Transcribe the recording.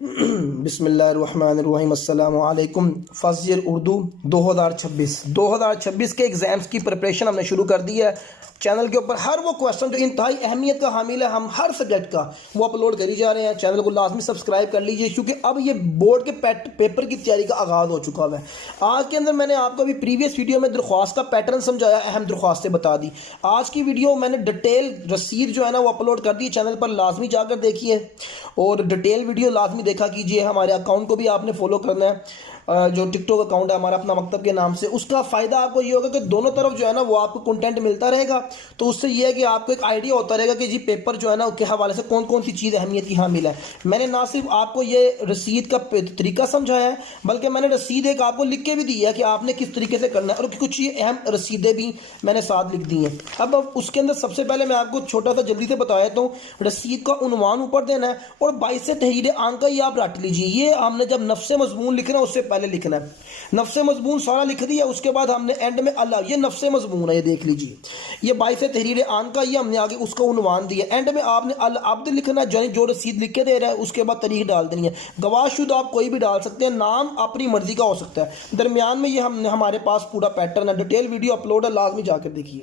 بسم اللہ الرحمن الرحیم، السلام علیکم۔ فرسٹ ایئر اردو 2026 کے ایگزامز کی پریپریشن ہم نے شروع کر دی ہے۔ چینل کے اوپر ہر وہ کویسچن جو انتہائی اہمیت کا حامل ہے، ہم ہر سبجیکٹ کا وہ اپلوڈ کری جا رہے ہیں۔ چینل کو لازمی سبسکرائب کر لیجئے، کیونکہ اب یہ بورڈ کے پیپر کی تیاری کا آغاز ہو چکا ہے۔ آج کے اندر میں نے آپ کو ابھی پریویس ویڈیو میں درخواست کا پیٹرن سمجھایا، اہم درخواستیں بتا دی۔ آج کی ویڈیو میں نے ڈیٹیل رسید جو ہے نا وہ اپلوڈ کر دی، چینل پر لازمی جا کر دیکھیے اور ڈیٹیل ویڈیو لازمی دیکھا کیجئے۔ ہمارے اکاؤنٹ کو بھی آپ نے فالو کرنا ہے، جو ٹک ٹاک اکاؤنٹ ہے ہمارا اپنا مکتب کے نام سے۔ اس کا فائدہ آپ کو یہ ہوگا کہ دونوں طرف جو ہے نا وہ آپ کو کنٹینٹ ملتا رہے گا، تو اس سے یہ ہے کہ آپ کو ایک آئیڈیا ہوتا رہے گا کہ جی پیپر جو ہے نا کے حوالے سے کون کون سی چیز اہمیت کی حامل ہے۔ میں نے نہ صرف آپ کو یہ رسید کا طریقہ سمجھایا ہے، بلکہ میں نے رسید ایک آپ کو لکھ کے بھی دی ہے کہ آپ نے کس طریقے سے کرنا ہے، اور کچھ اہم رسیدیں بھی میں نے ساتھ لکھ دی ہیں۔ اب اس کے اندر سب سے پہلے میں آپ کو چھوٹا سا جلدی سے بتا دیتا ہوں۔ رسید کا عنوان اوپر دینا ہے اور 22 تحریر عام کا یہ آپ رٹ لیجیے۔ یہ ہم نے جب نفس مضمون لکھنا ہے اس سے پہلے لکھنا ہے۔ نفس مضمون سارا لکھ دیا، اس کے بعد ہم نے اینڈ میں اللہ، یہ نفس مضمون ہے، یہ دیکھ لیجیے۔ یہ 22 تحریر عام کا یہ ہم نے آگے اس کا عنوان دیا۔ اینڈ میں آپ نے العبد لکھنا ہے، جو رسید لکھ کے دے رہا ہے، اس کے بعد تاریخ ڈال دینی ہے۔ گواہ شدہ آپ کوئی بھی ڈال سکتے ہیں، نام اپنی مرضی کا ہو سکتا ہے۔ درمیان میں یہ ہمارے پاس پورا پیٹرن ہے، ڈیٹیل ویڈیو اپلوڈ ہے، لازمی جا کر دیکھیے۔